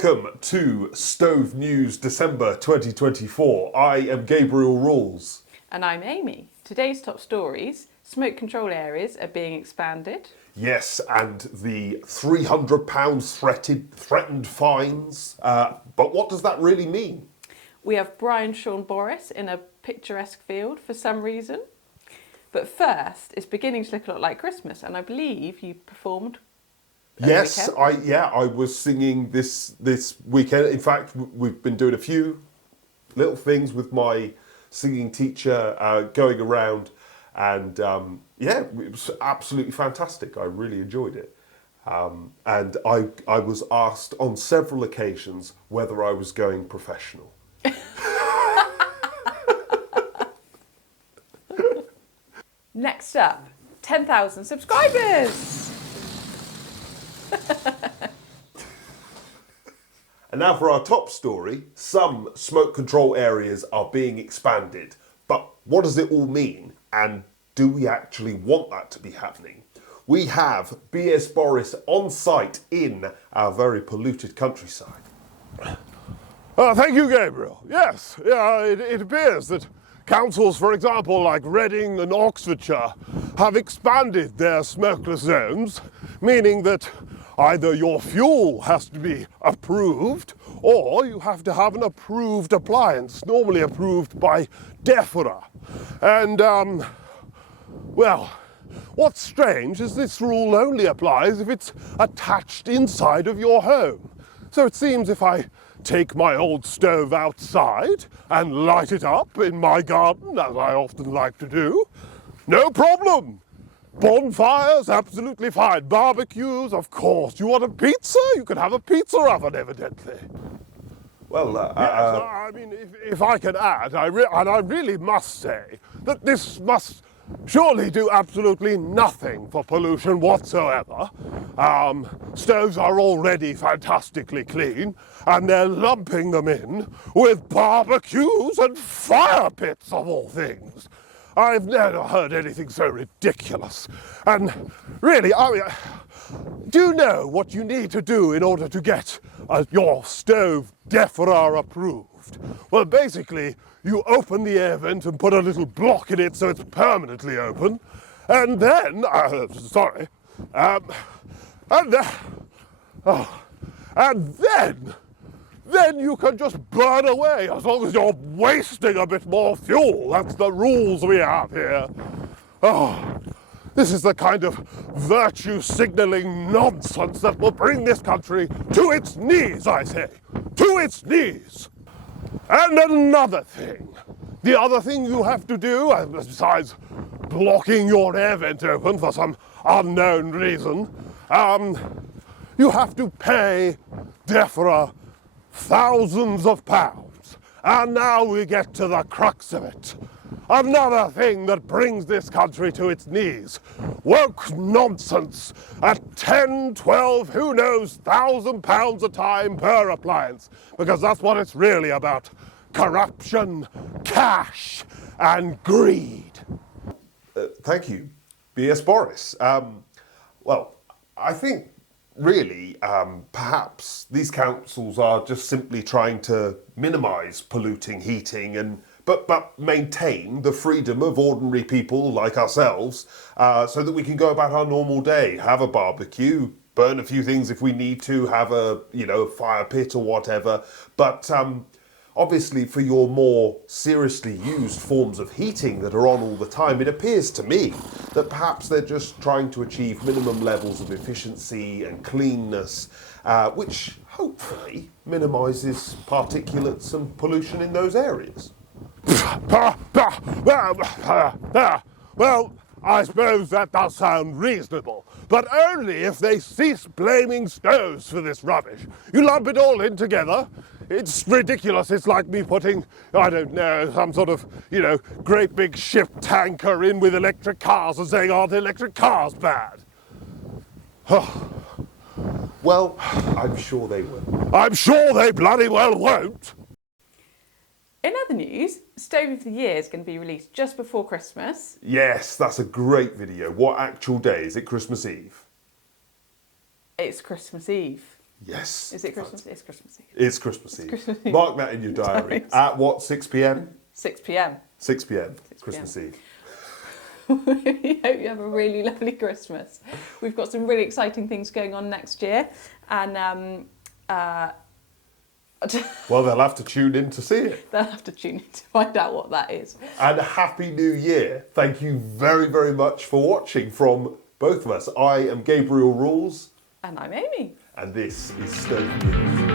Welcome to Stove News December 2024. I am Gabriel Rawls. And I'm Amy. Today's top stories: smoke control areas are being expanded. Yes, and the £300 threatened fines. But what does that really mean? We have Brian Sean Boris in a picturesque field for some reason. But first, it's beginning to look a lot like Christmas, and I believe you performed. Yes, I was singing this weekend. In fact, we've been doing a few little things with my singing teacher, going around, and it was absolutely fantastic. I really enjoyed it, and I was asked on several occasions whether I was going professional. Next up, 10,000 subscribers. And now for our top story. Some smoke control areas are being expanded. But what does it all mean? And do we actually want that to be happening? We have BS Boris on site in our very polluted countryside. Thank you, Gabriel. Yes, it appears that councils, for example, like Reading and Oxfordshire, have expanded their smokeless zones, meaning that either your fuel has to be approved or you have to have an approved appliance, normally approved by DEFRA. And, what's strange is this rule only applies if it's attached inside of your home. So it seems if I take my old stove outside and light it up in my garden, as I often like to do, no problem. Bonfires, absolutely fine. Barbecues, of course. You want a pizza? You can have a pizza oven, evidently. Well, Yes, I mean, if I can add, I really must say that this must surely do absolutely nothing for pollution whatsoever. Stoves are already fantastically clean, and they're lumping them in with barbecues and fire pits, of all things. I've never heard anything so ridiculous. And really, I mean, do you know what you need to do in order to get your stove DEFRA approved? Well, basically, you open the air vent and put a little block in it so it's permanently open, and then, then you can just burn away as long as you're wasting a bit more fuel. That's the rules we have here. Oh, this is the kind of virtue signalling nonsense that will bring this country to its knees, I say. To its knees. And another thing. The other thing you have to do, besides blocking your air vent open for some unknown reason, you have to pay DEFRA thousands of pounds. And now we get to the crux of it. Another thing that brings this country to its knees. Woke nonsense at 10, 12, who knows, £1,000 a time per appliance. Because that's what it's really about. Corruption, cash, and greed. Thank you, BS Boris. I think really, perhaps these councils are just simply trying to minimise polluting heating but maintain the freedom of ordinary people like ourselves, so that we can go about our normal day, have a barbecue, burn a few things if we need to, have a fire pit or whatever. But obviously, for your more seriously used forms of heating that are on all the time, it appears to me that perhaps they're just trying to achieve minimum levels of efficiency and cleanness, which hopefully minimises particulates and pollution in those areas. Well, I suppose that does sound reasonable, but only if they cease blaming stoves for this rubbish. You lump it all in together. It's ridiculous. It's like me putting, I don't know, some sort of, great big ship tanker in with electric cars and saying, aren't electric cars bad? Well, I'm sure they will. I'm sure they bloody well won't. In other news, Stove of the Year is going to be released just before Christmas. Yes, that's a great video. What actual day? Is it Christmas Eve? It's Christmas Eve. Yes. Is it Christmas? It's Christmas Eve. It's Christmas Eve. Christmas Eve. Mark that in your diary. At what, 6 p.m? 6 p.m. 6 p.m. 6 Christmas Eve. We hope you have a really lovely Christmas. We've got some really exciting things going on next year, and Well, they'll have to tune in to see it. they'll have to tune in to find out what that is. And Happy New Year. Thank you very, very much for watching from both of us. I am Gabriel Rules. And I'm Amy. And this is Stoke News.